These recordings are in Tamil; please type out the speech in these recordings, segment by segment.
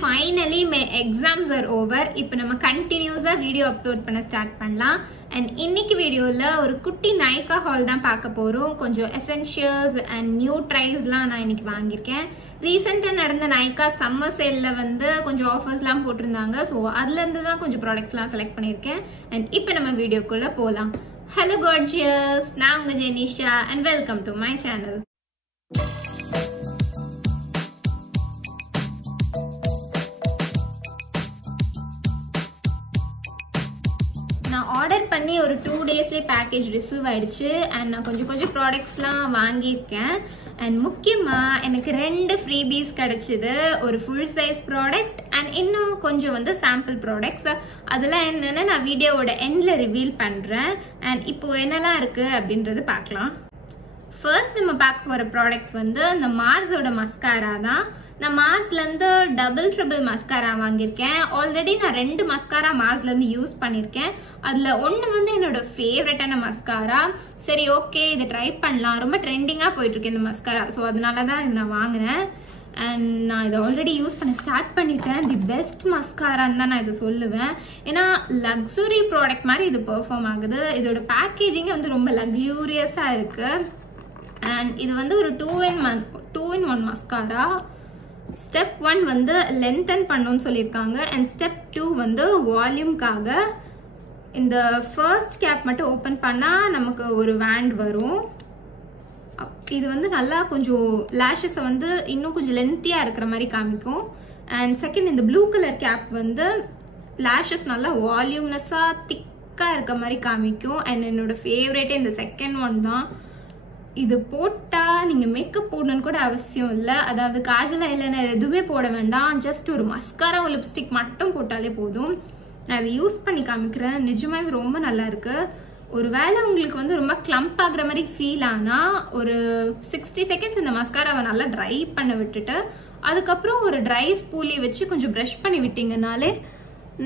Finally, my exams are over. இப்போ நம்ம கண்டினியூஸா வீடியோ அப்லோட் பண்ண ஸ்டார்ட் பண்ணலாம். அண்ட் இன்னைக்கு வீடியோல ஒரு குட்டி நைகா ஹால் தான் பார்க்க போறோம். கொஞ்சம் எசென்ஷியல்ஸ் அண்ட் நியூ ட்ரைஸ்லாம் நான் இன்னைக்கு வாங்கியிருக்கேன். ரீசெண்டாக நடந்த நைகா சம்மர் சேலில் வந்து கொஞ்சம் ஆஃபர்ஸ்லாம் போட்டிருந்தாங்க. ஸோ அதுலேருந்து தான் கொஞ்சம் ப்ராடக்ட்ஸ்லாம் செலக்ட் பண்ணியிருக்கேன். அண்ட் இப்போ நம்ம வீடியோக்குள்ளே போகலாம். ஹலோ கார்ஜியஸ், நான் உங்கள் Jenisha and welcome to my channel. நான் ஆர்டர் பண்ணி ஒரு 2 டேஸ்லேயே பேக்கேஜ் ரிசீவ் ஆயிடுச்சு. அண்ட் நான் கொஞ்சம் ப்ராடக்ட்ஸ்லாம் வாங்கியிருக்கேன். அண்ட் முக்கியமாக எனக்கு 2 ஃப்ரீபீஸ் கிடச்சிது. ஒரு ஃபுல் சைஸ் ப்ராடக்ட் அண்ட் இன்னும் கொஞ்சம் வந்து சாம்பிள் ப்ராடக்ட்ஸ். அதெல்லாம் என்னென்னு நான் வீடியோவோட எண்டில் ரிவீல் பண்ணுறேன். அண்ட் இப்போது என்னெல்லாம் இருக்குது அப்படின்றது பார்க்கலாம். ஃபர்ஸ்ட் நம்ம பார்க்க போகிற ப்ராடக்ட் வந்து இந்த மார்ஸோட மஸ்காரா தான். நான் மார்ஸ்லேருந்து டபுள் ட்ரிபிள் மஸ்காரா வாங்கியிருக்கேன். ஆல்ரெடி நான் 2 மஸ்காரா மார்ஸ்லேருந்து யூஸ் பண்ணியிருக்கேன். அதில் ஒன்று வந்து என்னோட ஃபேவரட்டான மஸ்காரா. சரி, ஓகே, இதை ட்ரை பண்ணலாம். ரொம்ப ட்ரெண்டிங்காக போயிட்டுருக்கு இந்த மஸ்காரா. ஸோ அதனால தான் இதை நான் வாங்கினேன். அண்ட் நான் இதை ஆல்ரெடி யூஸ் பண்ண ஸ்டார்ட் பண்ணிட்டேன். தி பெஸ்ட் மஸ்காரான்னு தான் நான் இதை சொல்லுவேன். ஏன்னா லக்ஸுரி ப்ராடக்ட் மாதிரி இது பெர்ஃபார்ம் ஆகுது. இதோட பேக்கேஜிங் வந்து ரொம்ப லக்ஸூரியஸாக இருக்குது. அண்ட் இது வந்து ஒரு 2-in-1 மஸ்காரா. ஸ்டெப் 1 வந்து லென்த்தன் பண்ணணும்னு சொல்லியிருக்காங்க. அண்ட் ஸ்டெப் 2 வந்து வால்யூம்காக. இந்த ஃபர்ஸ்ட் கேப் மட்டும் ஓப்பன் பண்ணால் நமக்கு ஒரு வேண்ட் வரும். இது வந்து நல்லா கொஞ்சம் லேஷஸை வந்து இன்னும் கொஞ்சம் லென்த்தியாக இருக்கிற மாதிரி காமிக்கும். அண்ட் செகண்ட், இந்த ப்ளூ கலர் கேப் வந்து லேஷஸ் நல்லா வால்யூம்னஸாக திக்காக இருக்க மாதிரி காமிக்கும். அண்ட் என்னோட ஃபேவரேட்டே இந்த செகண்ட் ஒன் தான். இது போட்டால் நீங்கள் மேக்கப் போடணுன்னு கூட அவசியம் இல்லை. அதாவது காஜல் ஐலைனர் எதுவுமே போட வேண்டாம். ஜஸ்ட் ஒரு மஸ்காரா லிப்ஸ்டிக் மட்டும் போட்டாலே போதும். நான் அதை யூஸ் பண்ணி காமிக்கிறேன். நிஜமாவே ரொம்ப நல்லா இருக்கு. ஒரு வேளை உங்களுக்கு வந்து ரொம்ப கிளம்ப் ஆகுற மாதிரி ஃபீல் ஆனால் ஒரு 60 செகண்ட்ஸ் இந்த மஸ்காராவை நல்லா ட்ரை பண்ண விட்டுட்டு அதுக்கப்புறம் ஒரு ட்ரை ஸ்பூலி வச்சு கொஞ்சம் ப்ரஷ் பண்ணி விட்டிங்கனாலே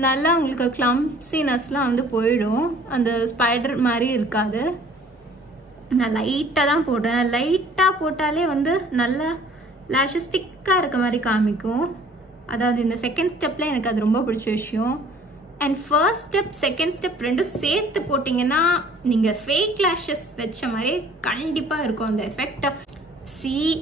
நல்லா உங்களுக்கு கிளம்ப்ஸினஸ்லாம் வந்து போயிடும். அந்த ஸ்பைடர் மாதிரி இருக்காது. நான் லைட்டாக தான் போடுறேன். லைட்டாக போட்டாலே வந்து நல்லா லேஷஸ் திக்காக இருக்க மாதிரி காமிக்கும். அதாவது இந்த செகண்ட் ஸ்டெப்பில் எனக்கு அது ரொம்ப பிடிச்ச விஷயம். And first step second step ரெண்டும் சேர்த்து போட்டிங்கன்னா நீங்கள் ஃபேக் லேஷஸ் வச்ச மாதிரி கண்டிப்பாக இருக்கும் அந்த எஃபெக்ட்.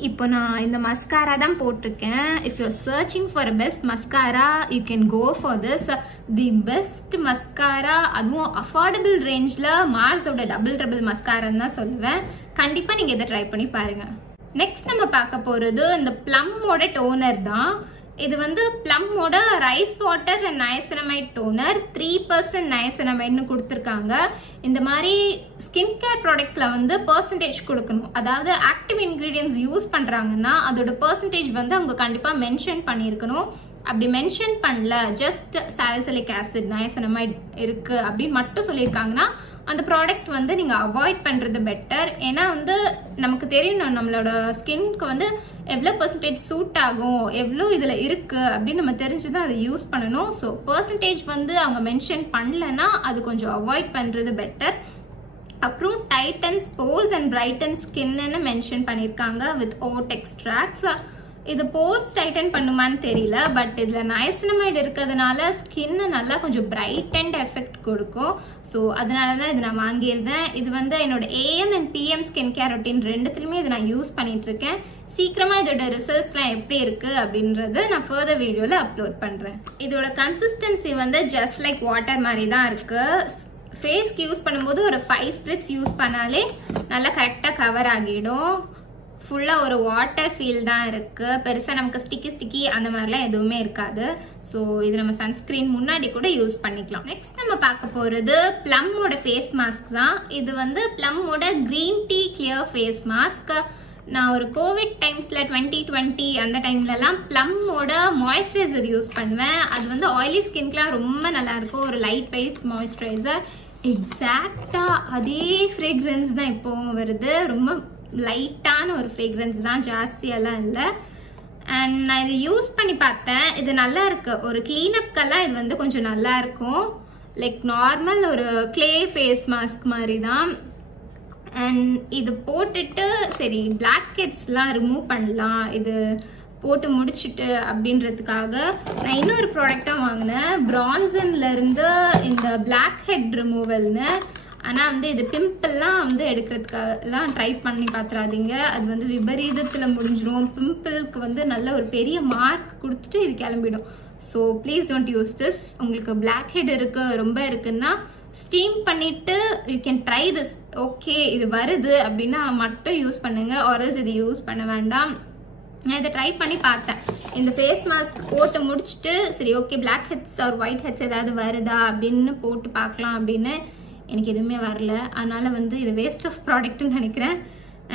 இப்போ நான் இந்த மஸ்காரா தான் போட்டிருக்கேன். If you searching for best mascara you can go for this. The best mascara, அதுவும் அஃபோர்டபுள் ரேஞ்சில் மார்ஸோட டபுள் ட்ரிபிள் மஸ்காரான்னு தான் சொல்லுவேன். கண்டிப்பாக நீங்கள் இதை ட்ரை பண்ணி பாருங்கள். நெக்ஸ்ட் நம்ம பார்க்க போகிறது இந்த ப்ளம்மோட டோனர் தான். இது வந்து ப்ளம்மோட ரைஸ் வாட்டர் அண்ட் நயசனமைட் டோனர். 3% நயசனமைட்னு கொடுத்துருக்காங்க. இந்த மாதிரி ஸ்கின் கேர் ப்ராடக்ட்ஸில் வந்து பர்சன்டேஜ் கொடுக்கணும். அதாவது ஆக்டிவ் இன்க்ரீடியன்ஸ் யூஸ் பண்ணுறாங்கன்னா அதோட பர்சன்டேஜ் வந்து அவங்க கண்டிப்பாக மென்ஷன் பண்ணியிருக்கணும். அப்படி மென்ஷன் பண்ணல, ஜஸ்ட் சாலிசிலிக் ஆசிட் நயசனமைட் இருக்குது அப்படின்னு மட்டும் சொல்லியிருக்காங்கன்னா அந்த ப்ராடக்ட் வந்து நீங்கள் அவாய்ட் பண்ணுறது பெட்டர். ஏன்னா வந்து நமக்கு தெரியணும் நம்மளோட ஸ்கின்க்கு வந்து எவ்வளோ பர்சன்டேஜ் சூட் ஆகும், எவ்வளோ இதில் இருக்குது அப்படின்னு நம்ம தெரிஞ்சு தான் அதை யூஸ் பண்ணணும். ஸோ பர்சன்டேஜ் வந்து அவங்க மென்ஷன் பண்ணலைன்னா அது கொஞ்சம் அவாய்ட் பண்ணுறது பெட்டர். அப்புறம் டைட்டன்ஸ் போர்ஸ் அண்ட் பிரைட்டன் ஸ்கின்னு மென்ஷன் பண்ணியிருக்காங்க வித் ஓட் எக்ஸ்ட்ராக்ட்ஸ். இது போர்ஸ் டைட்டன் பண்ணுமான்னு தெரியல. பட் இதில் நயசனமைட் இருக்கிறதுனால ஸ்கின்னு நல்லா கொஞ்சம் பிரைட் அண்ட் எஃபெக்ட் கொடுக்கும். ஸோ அதனால தான் இது நான் வாங்கியிருந்தேன். இது வந்து என்னோட AM and PM skin care routine ரெண்டுத்துலையுமே இதை நான் யூஸ் பண்ணிட்டு இருக்கேன். சீக்கிரமாக இதோட ரிசல்ட்ஸ்லாம் எப்படி இருக்குது அப்படின்றது நான் ஃபர்தர் வீடியோவில் அப்லோட் பண்ணுறேன். இதோட கன்சிஸ்டன்சி வந்து ஜஸ்ட் லைக் வாட்டர் மாதிரி தான் இருக்குது. ஃபேஸ்க்கு யூஸ் பண்ணும்போது ஒரு 5 ஸ்ப்ரிட்ஸ் யூஸ் பண்ணாலே நல்லா கரெக்டாக கவர் ஆகிடும். ஃபுல்லாக ஒரு வாட்டர் ஃபீல் தான் இருக்குது. பெருசாக நமக்கு ஸ்டிக்கி அந்த மாதிரிலாம் எதுவுமே இருக்காது. ஸோ இது நம்ம சன்ஸ்க்ரீன் முன்னாடி கூட யூஸ் பண்ணிக்கலாம். நெக்ஸ்ட் நம்ம பார்க்க போகிறது ப்ளம்மோட ஃபேஸ் மாஸ்க் தான். இது வந்து ப்ளம்மோட green tea clear face mask. நான் ஒரு கோவிட் டைம்ஸில் 2020 அந்த டைம்லலாம் ப்ளம்மோட மாய்ஸ்சரைசர் யூஸ் பண்ணுவேன். அது வந்து ஆயிலி ஸ்கின்க்குலாம் ரொம்ப நல்லாயிருக்கும். ஒரு லைட் வெயிட் மாய்ஸ்சரைசர். எக்ஸாக்டாக அதே ஃப்ரேக்ரன்ஸ் தான் இப்போவும் வருது. ரொம்ப லைட்டான ஒரு ஃப்ரேக்ரன்ஸ் தான், ஜாஸ்தியெல்லாம் இல்லை. அண்ட் நான் இதை யூஸ் பண்ணி பார்த்தேன். இது நல்லா இருக்கு. ஒரு கிளீனப்கெல்லாம் இது வந்து கொஞ்சம் நல்லா இருக்கும். லைக் நார்மல் ஒரு கிளே ஃபேஸ் மாஸ்க் மாதிரி தான். அண்ட் இது போட்டுட்டு சரி பிளாக் ஹெட்ஸ்லாம் ரிமூவ் பண்ணலாம். இது போட்டு முடிச்சுட்டு அப்படின்றதுக்காக நான் இன்னொரு ப்ராடக்டாக வாங்கினேன். பிரான்சன்லேருந்து இந்த பிளாக் ஹெட் ரிமூவல்னு. ஆனால் வந்து இது பிம்பிள்லாம் வந்து எடுக்கிறதுக்காகலாம் ட்ரை பண்ணி பார்த்துறாதீங்க. அது வந்து விபரீதத்தில் முடிஞ்சிடும். பிம்பிளுக்கு வந்து நல்ல ஒரு பெரிய மார்க் கொடுத்துட்டு இது கிளம்பிடும். So please don't use this. உங்களுக்கு பிளாக் ஹெட் ரொம்ப இருக்குன்னா ஸ்டீம் பண்ணிவிட்டு you can try this. Okay இது வருது அப்படின்னா மட்டும் யூஸ் பண்ணுங்கள். ஆரல்ஸ் இது யூஸ் பண்ண வேண்டாம். நான் இதை ட்ரை பண்ணி பார்த்தேன். இந்த ஃபேஸ் மாஸ்க் போட்டு முடிச்சுட்டு சரி okay blackheads or whiteheads ஏதாவது வருதா அப்படின்னு போட்டு பார்க்கலாம் அப்படின்னு எனக்கு எதுவுமே வரல. அதனால் வந்து இது வேஸ்ட் ஆஃப் ப்ராடக்ட்னு நினைக்கிறேன்.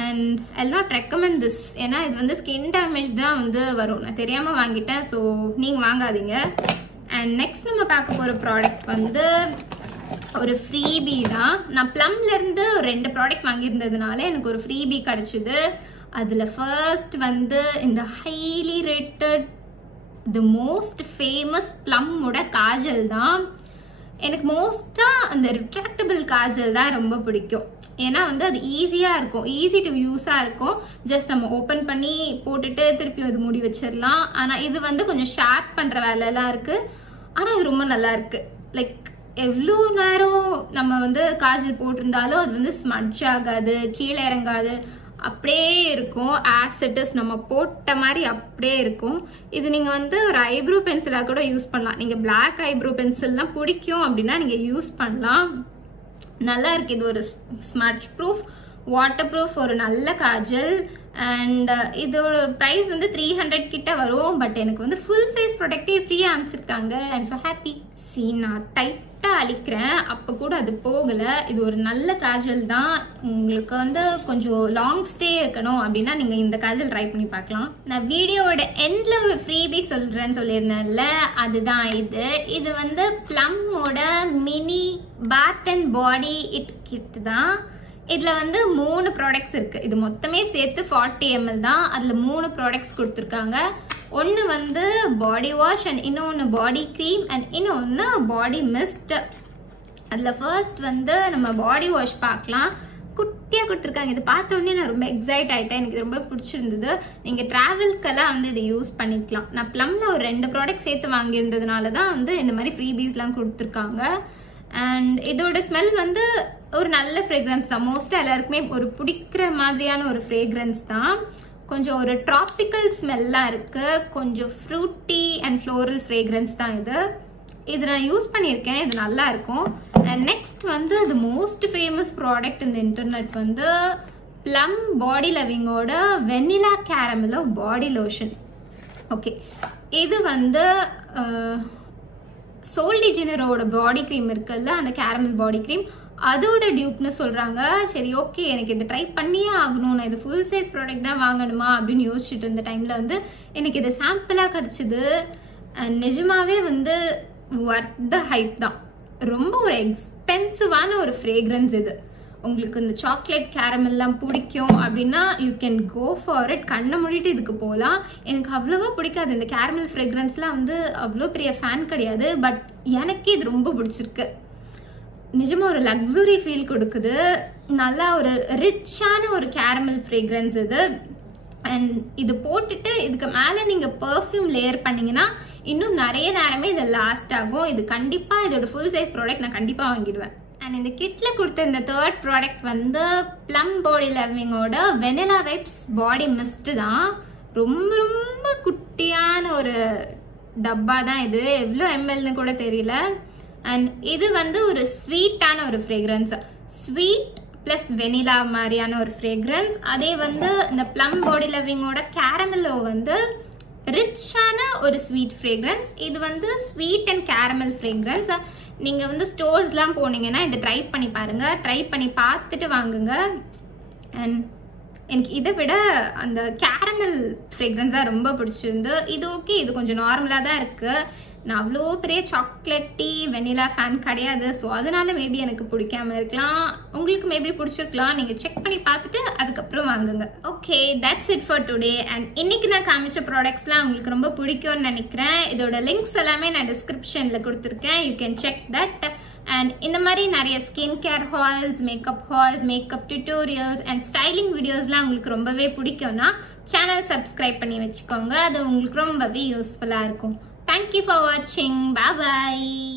And I will not recommend this. ஏன்னா இது வந்து ஸ்கின் டேமேஜ் தான் வந்து வரும். நான் தெரியாமல் வாங்கிட்டேன். ஸோ நீங்கள் வாங்காதீங்க. அண்ட் நெக்ஸ்ட் நம்ம பார்க்க போகிற ப்ராடக்ட் வந்து ஒரு ஃப்ரீபி தான். நான் ப்ளம்லேருந்து 2 ப்ராடக்ட் வாங்கியிருந்ததுனால எனக்கு ஒரு ஃப்ரீபி கிடச்சிது. அதில் ஃபர்ஸ்ட் வந்து இந்த highly rated the most famous ப்ளம்மோட காஜல் தான். எனக்கு மோஸ்ட்டாக அந்த ரிட்ராக்டபிள் காஜல் தான் ரொம்ப பிடிக்கும். ஏன்னா வந்து அது ஈஸியாக இருக்கும், ஈஸி டு யூஸாக இருக்கும். ஜஸ்ட் நம்ம ஓப்பன் பண்ணி போட்டுட்டு திருப்பி அது மூடி வச்சிடலாம். ஆனால் இது வந்து கொஞ்சம் ஷார்ப் பண்ணுற வேலையெல்லாம் இருக்குது. ஆனால் இது ரொம்ப நல்லா இருக்குது. லைக் எவ்வளோ நேரம் நம்ம வந்து காஜல் போட்டிருந்தாலும் அது வந்து ஸ்மட்ஜ் ஆகாது, கீழே இறங்காது, அப்படியே இருக்கும். ஆஸ் இட் இஸ் நம்ம போட்ட மாதிரி அப்படியே இருக்கும். இது நீங்கள் வந்து ஒரு ஐப்ரோ பென்சிலாக கூட யூஸ் பண்ணலாம். நீங்கள் பிளாக் ஐப்ரோ பென்சில்லாம் பிடிக்கும் அப்படின்னா நீங்கள் யூஸ் பண்ணலாம். நல்லா இருக்குது. இது ஒரு ஸ்மட்ஜ் ப்ரூஃப், வாட்டர் ப்ரூஃப் ஒரு நல்ல காஜல். அண்ட் இதோட ப்ரைஸ் வந்து 300 கிட்ட வரும். பட் எனக்கு வந்து ஃபுல் சைஸ் ப்ராடக்டே ஃப்ரீயாக அனுப்பிச்சிருக்காங்க. I am so happy. நான் டைட்டாக அழிக்கிறேன், அப்போ கூட அது போகலை. இது ஒரு நல்ல காஜல் தான். உங்களுக்கு வந்து கொஞ்சம் லாங் ஸ்டே இருக்கணும் அப்படின்னா நீங்கள் இந்த காஜல் ட்ரை பண்ணி பார்க்கலாம். நான் வீடியோவோட எண்டில் ஃப்ரீபி சொல்லியிருந்தேன்ல, அதுதான் இது. இது வந்து ப்ளம்மோட mini bath and body it kit தான். இதில் வந்து 3 ப்ராடக்ட்ஸ் இருக்குது. இது மொத்தமே சேர்த்து 40 ml தான். அதில் 3 ப்ராடக்ட்ஸ் கொடுத்துருக்காங்க. ஒன்று வந்து பாடி வாஷ் அண்ட் இன்னொன்று பாடி க்ரீம் அண்ட் இன்னொன்று பாடி மிஸ்ட். அதில் ஃபர்ஸ்ட் வந்து நம்ம பாடி வாஷ் பார்க்கலாம். குட்டியாக கொடுத்துருக்காங்க. இது பார்த்த உடனே நான் ரொம்ப எக்ஸைட் ஆகிட்டேன். எனக்கு ரொம்ப பிடிச்சிருந்தது. நீங்கள் ட்ராவல்க்கெல்லாம் வந்து இதை யூஸ் பண்ணிக்கலாம். நான் ப்ளம்மில் ஒரு 2 ப்ராடக்ட் சேர்த்து வாங்கியிருந்ததுனால தான் வந்து இந்த மாதிரி ஃப்ரீபீஸ்லாம் கொடுத்துருக்காங்க. அண்ட் இதோட ஸ்மெல் வந்து ஒரு நல்ல ஃப்ரேக்ரன்ஸ் தான். மோஸ்ட்டாக எல்லாருக்குமே ஒரு பிடிக்கிற மாதிரியான ஒரு ஃப்ரேக்ரன்ஸ் தான். கொஞ்சம் ஒரு ட்ராபிக்கல் ஸ்மெல்லாம் இருக்குது. கொஞ்சம் ஃப்ரூட்டி அண்ட் ஃப்ளோரல் ஃப்ரேக்ரன்ஸ் தான் இது நான் யூஸ் பண்ணியிருக்கேன். இது நல்லா இருக்கும். அண்ட் நெக்ஸ்ட் வந்து அது மோஸ்ட் ஃபேமஸ் ப்ராடக்ட் இந்த இன்டர்நெட் வந்து ப்ளம் பாடி லவிங்கோட வெனிலா கேரமெலோ பாடி லோஷன். ஓகே, இது வந்து சோல் டி ஜெனரோட பாடி க்ரீம் இருக்குல்ல, அந்த கேரமல் பாடி க்ரீம், அதோட டியூப்னு சொல்கிறாங்க. சரி ஓகே, எனக்கு இது ட்ரை பண்ணியே ஆகணும். நான் இது ஃபுல் சைஸ் ப்ராடக்ட் தான் வாங்கணுமா அப்படின்னு யோசிச்சுட்டு இருந்த டைமில் வந்து எனக்கு இது சாம்பிளாக கிடச்சிது. நிஜமாவே வந்து ஒர்த் த ஹைப் தான். ரொம்ப ஒரு எக்ஸ்பென்சிவான ஒரு ஃப்ரேக்ரன்ஸ் இது. உங்களுக்கு இந்த சாக்லேட் கேரமெல்லாம் பிடிக்கும் அப்படின்னா you can go for it. கண்ணை மூடிட்டு இதுக்கு போகலாம். எனக்கு அவ்வளோவா பிடிக்காது இந்த கேரமல் ஃப்ரேக்ரன்ஸ்லாம். வந்து அவ்வளோ பெரிய ஃபேன் கிடையாது. பட் எனக்கு இது ரொம்ப பிடிச்சிருக்கு. நிஜமாக ஒரு லக்ஸுரி ஃபீல் கொடுக்குது. நல்லா ஒரு ரிச்சான ஒரு கேரமல் ஃப்ரேக்ரன்ஸ் இது. அண்ட் இது போட்டுட்டு இதுக்கு மேலே நீங்கள் பர்ஃப்யூம் லேயர் பண்ணிங்கன்னா இன்னும் நிறைய நேரமே இது லாஸ்ட் ஆகும். இது கண்டிப்பாக இதோட ஃபுல் சைஸ் ப்ராடக்ட் நான் கண்டிப்பாக வாங்கிடுவேன். அண்ட் இந்த கிட்டில் கொடுத்த இந்த 3rd ப்ராடக்ட் வந்து ப்ளம் பாடி லவிங்கோட வெனிலா வைப்ஸ் பாடி மிஸ்ட் தான். ரொம்ப ரொம்ப குட்டியான ஒரு டப்பா தான் இது. எவ்வளோ mlன்னு கூட தெரியல. அண்ட் இது வந்து ஒரு ஸ்வீட்டான ஒரு ஃப்ரேக்ரன்ஸ். ஸ்வீட் ப்ளஸ் வெனிலா மாதிரியான ஒரு ஃப்ரேக்ரன்ஸ். அதே வந்து இந்த ப்ளம் பாடி லவிங்கோட கேரமெல்லோ வந்து ரிச்சான ஒரு ஸ்வீட் ஃப்ரேக்ரன்ஸ். இது வந்து ஸ்வீட் அண்ட் கேரமல் ஃப்ரேக்ரன்ஸ். நீங்கள் வந்து ஸ்டோர்ஸ்லாம் போனீங்கன்னா இதை ட்ரை பண்ணி பாருங்கள். ட்ரை பண்ணி பார்த்துட்டு வாங்குங்க. அண்ட் எனக்கு இதை விட அந்த கேரமல் ஃப்ரேக்ரன்ஸாக ரொம்ப பிடிச்சிருந்து. இது ஓகே, இது கொஞ்சம் நார்மலாக தான் இருக்குது. நான் அவ்வளோ பெரிய சாக்லேட் டீ வெனிலா ஃபேன் கிடையாது. ஸோ அதனால மேபி எனக்கு பிடிக்காம இருக்கலாம், உங்களுக்கு மேபி பிடிச்சிருக்கலாம். நீங்கள் செக் பண்ணி பார்த்துட்டு அதுக்கப்புறம் வாங்குங்க. Okay, that's it for today. And இன்னைக்கு நான் காமிச்ச ப்ராடக்ட்ஸ்லாம் உங்களுக்கு ரொம்ப பிடிக்கும்னு நினைக்கிறேன். இதோட லிங்க்ஸ் எல்லாமே நான் டிஸ்கிரிப்ஷனில் கொடுத்துருக்கேன், you can check that. And இந்த மாதிரி நிறைய skin care hauls, makeup tutorials and styling வீடியோஸ்லாம் உங்களுக்கு ரொம்பவே பிடிக்கும்னா சேனல் சப்ஸ்கிரைப் பண்ணி வச்சுக்கோங்க, அது உங்களுக்கு ரொம்பவே யூஸ்ஃபுல்லாக இருக்கும். Thank you for watching. Bye bye.